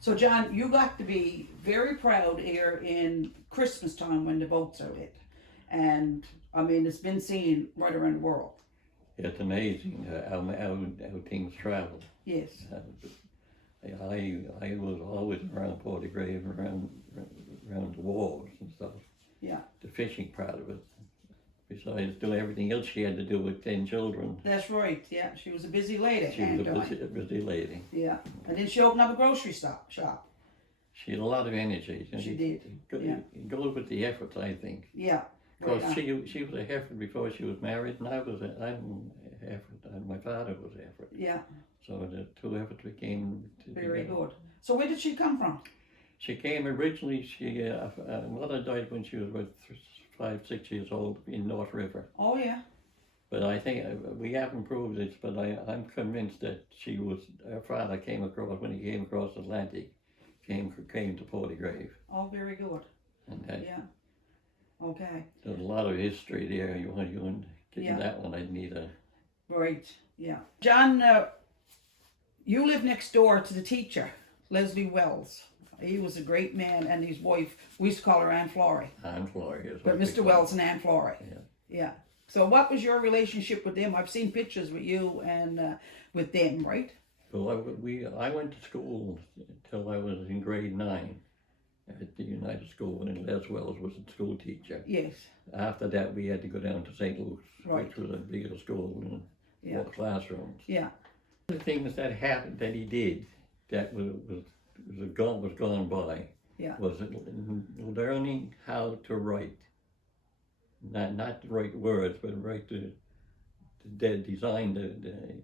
So John, you got to be very proud here in Christmas time when the boats are lit. And I mean, it's been seen right around the world. It's amazing how things travel. Yes. I was always around Portagrave, around the wharves and stuff. Yeah. The fishing part of it. Besides doing everything else she had to do with 10 children. That's right, yeah. She was a busy lady. She was a busy lady. Yeah. And then she opened up a grocery shop. She had a lot of energy. She did. It goes with the efforts, I think. Yeah. Because she was a Efford before she was married, and I'm Efford, and my father was Efford. Yeah. So the two Effords became very together. good. So where did she come from? She came originally. Mother died when she was about 5, 6 years old in North River. Oh yeah. But I think we haven't proved this, but I'm convinced that her father came across, when he came across the Atlantic, came to Portagrave. Oh, very good. And yeah. Okay. There's a lot of history there. You want getting that one, I'd need a... Right, yeah. John, you live next door to the teacher, Leslie Wells. He was a great man, and his wife, we used to call her Aunt Florrie. Aunt Florrie is but Mr. Wells and Aunt Florrie. Yeah. Yeah. So what was your relationship with them? I've seen pictures with you and with them, right? Well, I went to school until I was in grade 9 at the United School, and Les Wells was a school teacher. Yes. After that, we had to go down to St. Luke's, right. which was a bigger school and more classrooms. Yeah. The things that happened, that he did, that was gone by, was learning how to write. Not the right words, but write the design, the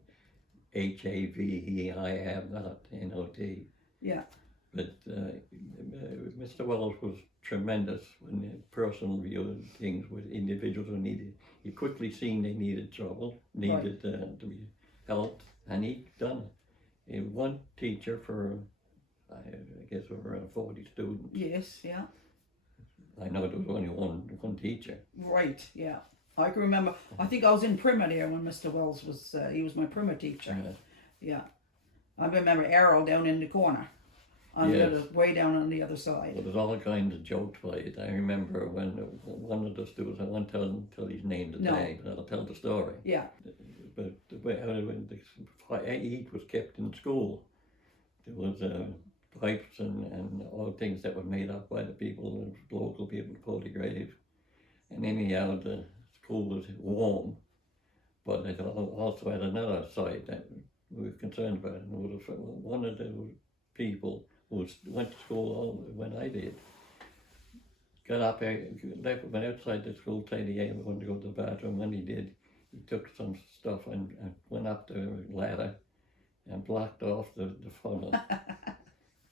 HAVEINOT. Yeah. But Mr. Wells was tremendous when personal viewed things with individuals who needed. He quickly seen they needed trouble, needed to be helped, and he done it. One teacher for, I guess, around 40 students. Yes, yeah. I know there was only one teacher. Right, yeah. I can remember, I think I was in primer there when Mr. Wells was, he was my primer teacher. Yeah. I remember Errol down in the corner. Way down on the other side. Well, there's all kinds of jokes played. I remember when one of the students, I won't tell his name today, but I'll tell the story. Yeah. But when the heat was kept in school, there was pipes and all things that were made up by the people, local people at Portagrave. And anyhow, the school was warm, but it also had another side that we were concerned about. And it was one of the people who went to school when I did, got up there, went outside the school, said he wanted to go to the bathroom. When he did, he took some stuff and went up the ladder and blocked off the funnel.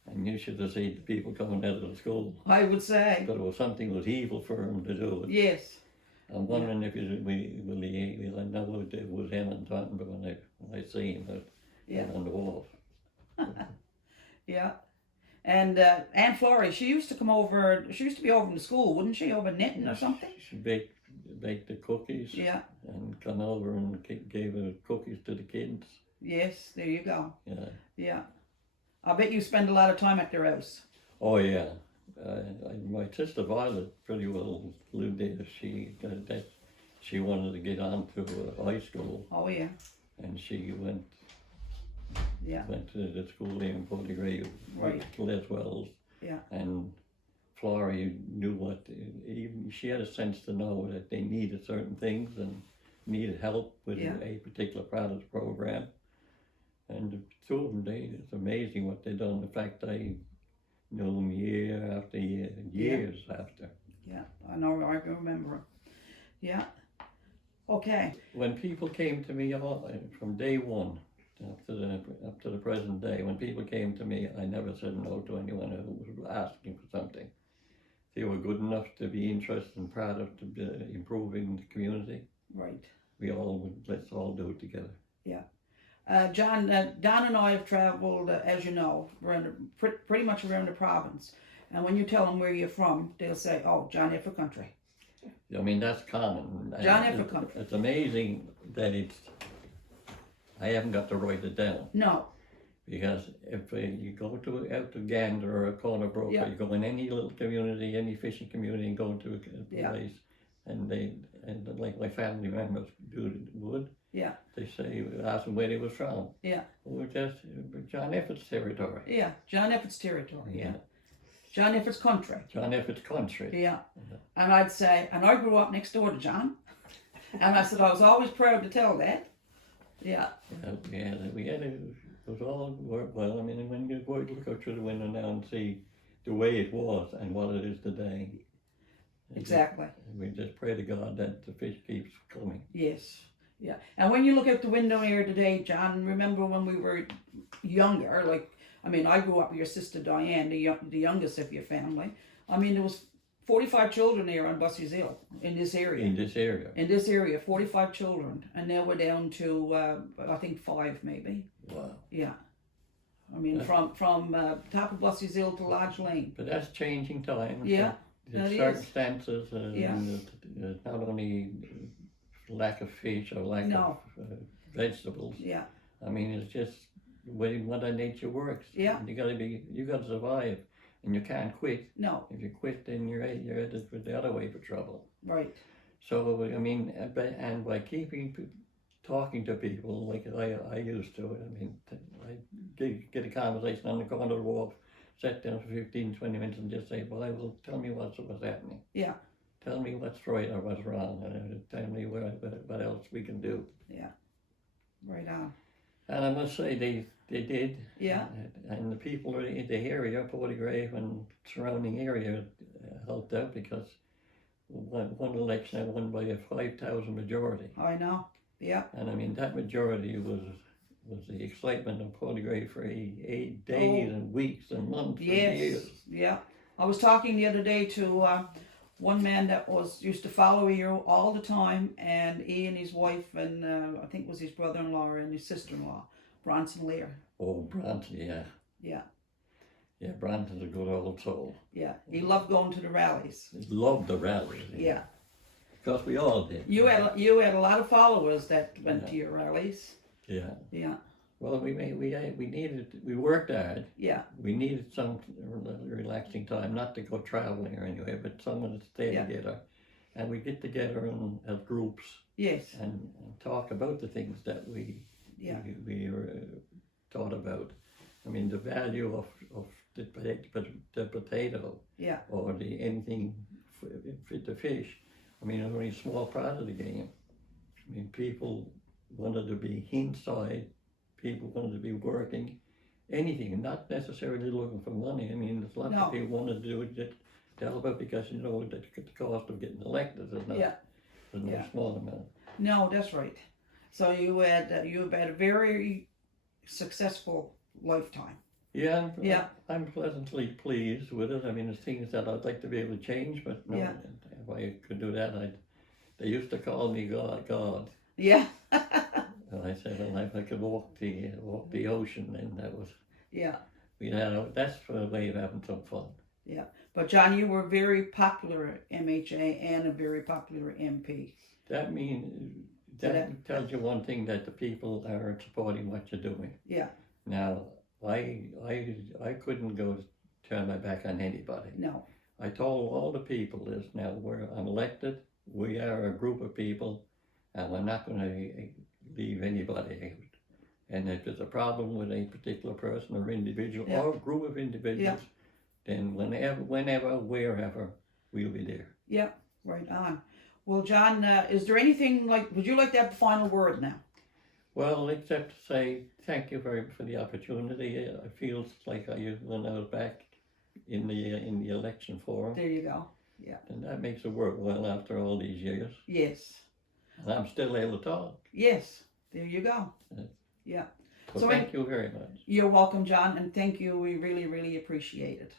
And you should have seen the people coming out of the school. I would say. But it was something was evil for him to do it. Yes. I'm wondering if we'll know it was him and Tom, but when I see him on the wall. Yeah. And Aunt Florrie, she used to be over in the school, wouldn't she, over knitting or something? She baked the cookies. Yeah. And come over and gave the cookies to the kids. Yes, there you go. Yeah. Yeah. I bet you spend a lot of time at their house. Oh yeah. My sister Violet pretty well lived there. She wanted to get on to high school. Oh yeah. And she went to the school there in Portagrave, right. Les Wells. Yeah. And Florrie knew even she had a sense to know that they needed certain things and needed help with a particular part of the program. And the two of them, it's amazing what they've done. In fact, I knew them year after year, years after. Yeah, I know, I can remember. Yeah. Okay. When people came to me from day one up to the present day, when people came to me, I never said no to anyone who was asking for something. They were good enough to be interested and proud of improving the community. Right. Let's all do it together. Yeah. John, Don and I have traveled, as you know, around, pretty much around the province. And when you tell them where you're from, they'll say, oh, John Efford country. I mean, that's common. John Efford country. It's amazing that I haven't got to write it down. No. Because if you go out to Gander or a Corner Brook, Yeah. or you go in any little community, any fishing community, and go to a Yeah. place, and like my family members would, Yeah. they say, ask them where they was from. Yeah. We're just John Efford's territory. Yeah, John Efford's territory, yeah. John Efford's country. John Efford's country. Yeah. And I'd say, and I grew up next door to John. And I said, I was always proud to tell that. Yeah. It was all well. I mean, when you go look out through the window now and see the way it was and what it is today. Exactly. We just pray to God that the fish keeps coming. Yes. Yeah. And when you look out the window here today, John, remember when we were younger, like, I mean, I grew up with your sister Diane, the youngest of your family. I mean, there was 45 children here on Bussey's Hill, in this area. In this area. In this area, 45 children. And now we're down to, I think, 5 maybe. Wow. Yeah. I mean, from top of Bussey's Hill to Lodge Lane. But that's changing times. Yeah. The that is. circumstances, Yeah. not only lack of fish or lack No. of vegetables. Yeah. I mean, it's just the way Mother Nature works. Yeah. You gotta survive, and you can't quit. No. If you quit, then you're headed for the other way for trouble. Right. So I mean, and by talking to people like I used to, I mean, I get a conversation on the corner of the walk, sit down for 15, 20 minutes and just say, well, tell me what's happening. Yeah. Tell me what's right or what's wrong, and tell me what else we can do. Yeah. Right on. And I must say they did. Yeah. And the people in the area, Portygrave and surrounding area, helped out because one election I won by a 5,000 majority. I know. Yeah. And I mean that majority was the excitement of Portygrave for 8 days and weeks and months and years. Yeah. I was talking the other day to one man that used to follow here all the time, and he and his wife and I think it was his brother-in-law and his sister-in-law, Bronson Lear. Oh, Bronson, yeah. Yeah. Yeah, Bronson's a good old soul. Yeah. He loved going to the rallies. He loved the rallies. Yeah. Because we all did. You had a lot of followers that went to your rallies. Yeah. Yeah. Well, we worked hard. Yeah. We needed some relaxing time, not to go traveling or anywhere, but someone to stay together. And we get together and have groups. Yes. And talk about the things that we thought about. I mean, the value of the potato. Yeah. Or anything fit the fish. I mean, only a small part of the game. I mean, people wanted to be inside. People wanted to be working, anything, not necessarily looking for money. I mean, there's lots of people wanted to do it just to help out because, you know, the cost of getting elected is not no small amount. No, that's right. So you had a very successful lifetime. Yeah, I'm pleasantly pleased with it. I mean, there's things that I'd like to be able to change, but no, if I could do that, they used to call me God. Yeah. And I said, well, if I could walk the ocean, then that was. Yeah. That's for a way of having some fun. Yeah, but John, you were very popular at MHA and a very popular MP. That tells you one thing, that the people are supporting what you're doing. Yeah. Now, I couldn't turn my back on anybody. No. I told all the people this. Now I'm elected. We are a group of people, and we're not going to leave anybody out. And if there's a problem with a particular person or individual or group of individuals, then whenever, wherever, we'll be there. Yeah, right on. Well, John, is there anything would you like to have the final word now? Well, except to say thank you for the opportunity. I feel like when I was back in the election forum. There you go. Yeah. And that makes it work well after all these years. Yes. And I'm still able to talk. Yes. There you go. Yeah. So thank you very much. You're welcome, John, and thank you. We really, really appreciate it.